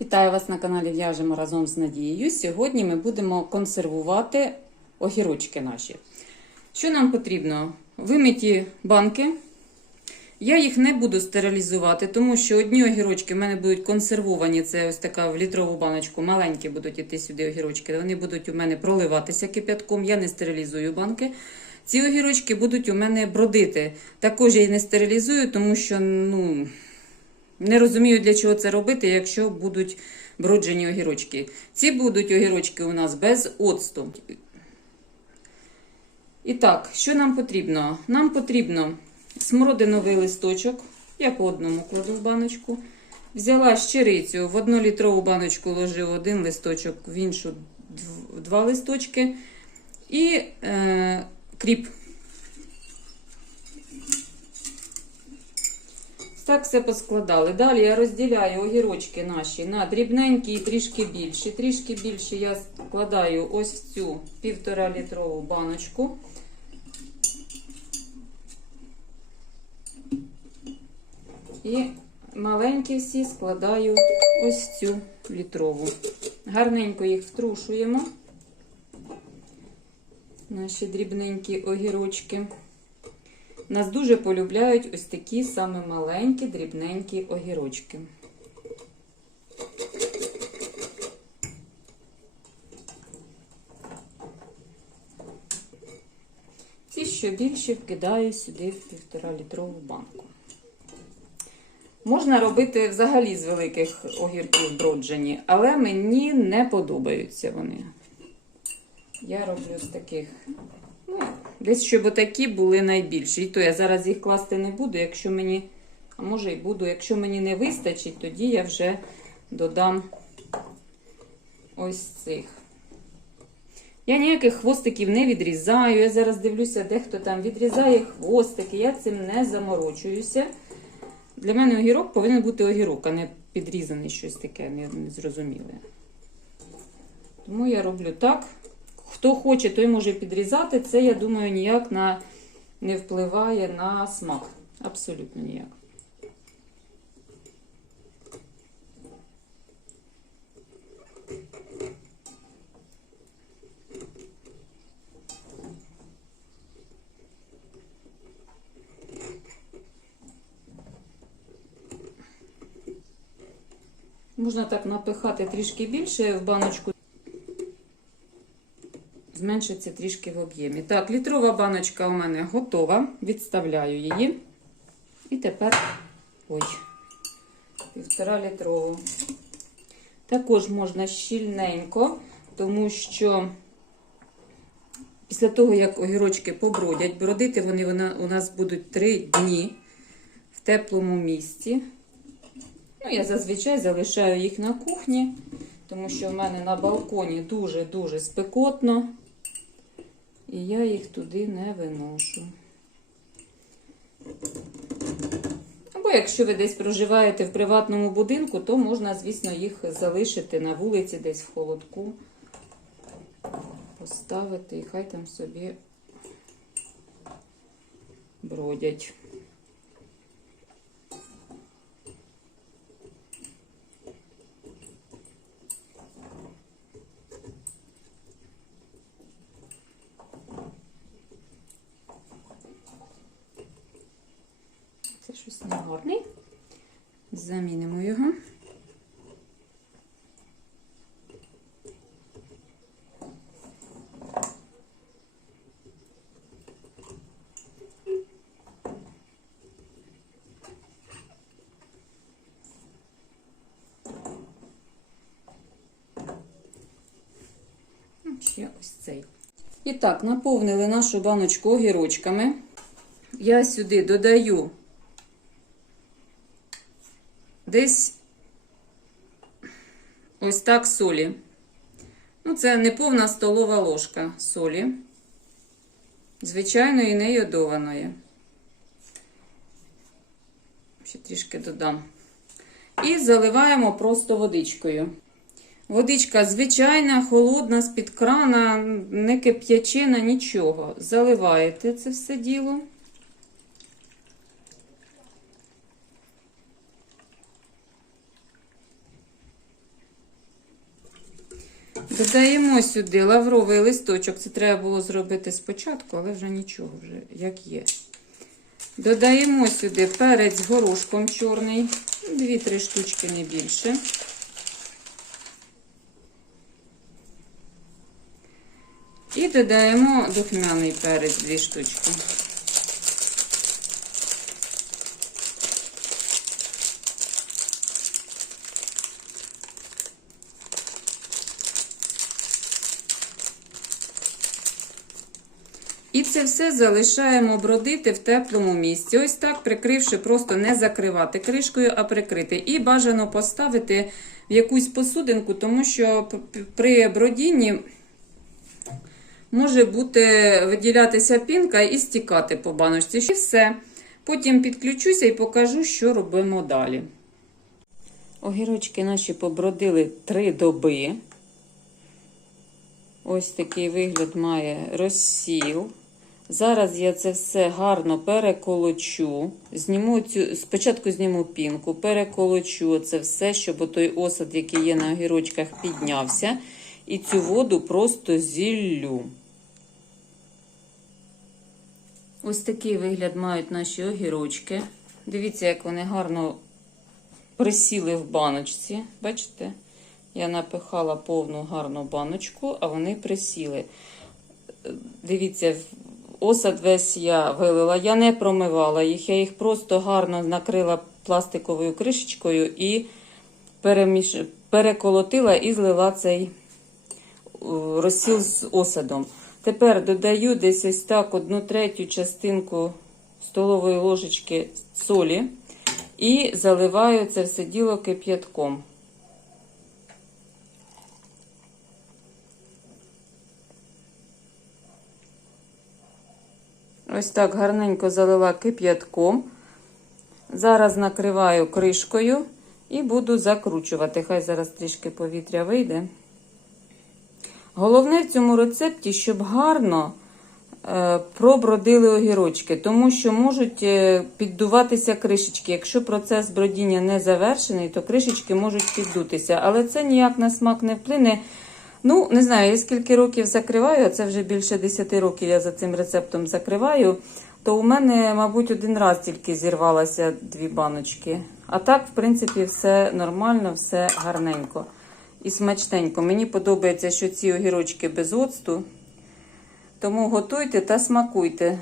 Вітаю вас на каналі В'яжемо разом з Надією. Сьогодні ми будемо консервувати огірочки наші. Що нам потрібно? Вимиті банки. Я їх не буду стерилізувати, тому що одні огірочки в мене будуть консервовані. Це ось така в літрову баночку. Маленькі будуть іти сюди огірочки. Вони будуть у мене проливатися кипятком. Я не стерилізую банки. Ці огірочки будуть у мене бродити. Також я їх не стерилізую, тому що ну, не розумію, для чого це робити, якщо будуть броджені огірочки. Ці будуть огірочки у нас без оцту. І так, що нам потрібно? Нам потрібно смородиновий листочок. Я по одному кладу в баночку. Взяла щирицю, в одну літрову баночку ложив один листочок, в іншу дв- два листочки. І е, кріп. Так все поскладали. Далі я розділяю огірочки наші на дрібненькі і трішки більші. Трішки більші я складаю ось в цю півтора літрову баночку. І маленькі всі складаю ось цю літрову. Гарненько їх втрушуємо. Наші дрібненькі огірочки. Нас дуже полюбляють ось такі саме маленькі, дрібненькі огірочки. Ці, що більші, вкидаю сюди в півтора літрову банку. Можна робити взагалі з великих огірків броджені, але мені не подобаються вони. Я роблю з таких Ну, десь щоб отакі були найбільші. І то я зараз їх класти не буду, якщо мені, а може і буду, якщо мені не вистачить, тоді я вже додам ось цих. Я ніяких хвостиків не відрізаю. Я зараз дивлюся, дехто там відрізає хвостики. Я цим не заморочуюся. Для мене огірок повинен бути огірок, а не підрізаний щось таке незрозуміле. Тому я роблю так. Хто хоче, той може підрізати. Це, я думаю, ніяк на, не впливає на смак. Абсолютно ніяк. Можна так напихати трішки більше в баночку зменшиться трішки в об'ємі. Так, літрова баночка у мене готова. Відставляю її. І тепер ой, півтора літрову. Також можна щільненько, тому що після того, як огірочки побродять, бродити вони у нас будуть 3 дні в теплому місці. Ну, я зазвичай залишаю їх на кухні, тому що в мене на балконі дуже-дуже спекотно. І я їх туди не виношу. Або якщо ви десь проживаєте в приватному будинку, то можна, звісно, їх залишити на вулиці, десь в холодку, поставити і хай там собі бродять. Це щось. Замінимо його. Ще ось цей. І так, наповнили нашу баночку огірочками. Я сюди додаю десь ось так солі. Ну, це не повна столова ложка солі. Звичайної не йодованої. Ще трішки додам. І заливаємо просто водичкою. Водичка звичайна, холодна, з-під крана, не кип'ячина, нічого. Заливаєте це все діло. Додаємо сюди лавровий листочок. Це треба було зробити спочатку, але вже нічого, вже як є. Додаємо сюди перець горошком чорний. Дві-три штучки, не більше. І додаємо духмяний перець, дві штучки. І це все залишаємо бродити в теплому місці. Ось так, прикривши, просто не закривати кришкою, а прикрити. І бажано поставити в якусь посудинку, тому що при бродінні може бути виділятися пінка і стікати по баночці. І все. Потім підключуся і покажу, що робимо далі. Огірочки наші побродили три доби. Ось такий вигляд має розсіл. Зараз я це все гарно переколочу. Зніму цю, спочатку зніму пінку, переколочу це все, щоб той осад, який є на огірочках, піднявся. І цю воду просто зіллю. Ось такий вигляд мають наші огірочки. Дивіться, як вони гарно присіли в баночці. Бачите? Я напихала повну гарну баночку, а вони присіли. Дивіться, осад весь я вилила. Я не промивала їх, я їх просто гарно накрила пластиковою кришечкою і переміш... переколотила і злила цей розсіл з осадом. Тепер додаю десь ось так одну третю частинку столової ложечки солі і заливаю це все діло кип'ятком. Ось так гарненько залила кип'ятком. Зараз накриваю кришкою і буду закручувати. Хай зараз трішки повітря вийде. Головне в цьому рецепті, щоб гарно е, пробродили огірочки, тому що можуть е, піддуватися кришечки. Якщо процес бродіння не завершений, то кришечки можуть піддутися. Але це ніяк на смак не вплине. Ну, не знаю, я скільки років закриваю, а це вже більше 10 років я за цим рецептом закриваю, то у мене, мабуть, один раз тільки зірвалося дві баночки. А так, в принципі, все нормально, все гарненько і смачненько. Мені подобається, що ці огірочки без оцту. Тому готуйте та смакуйте.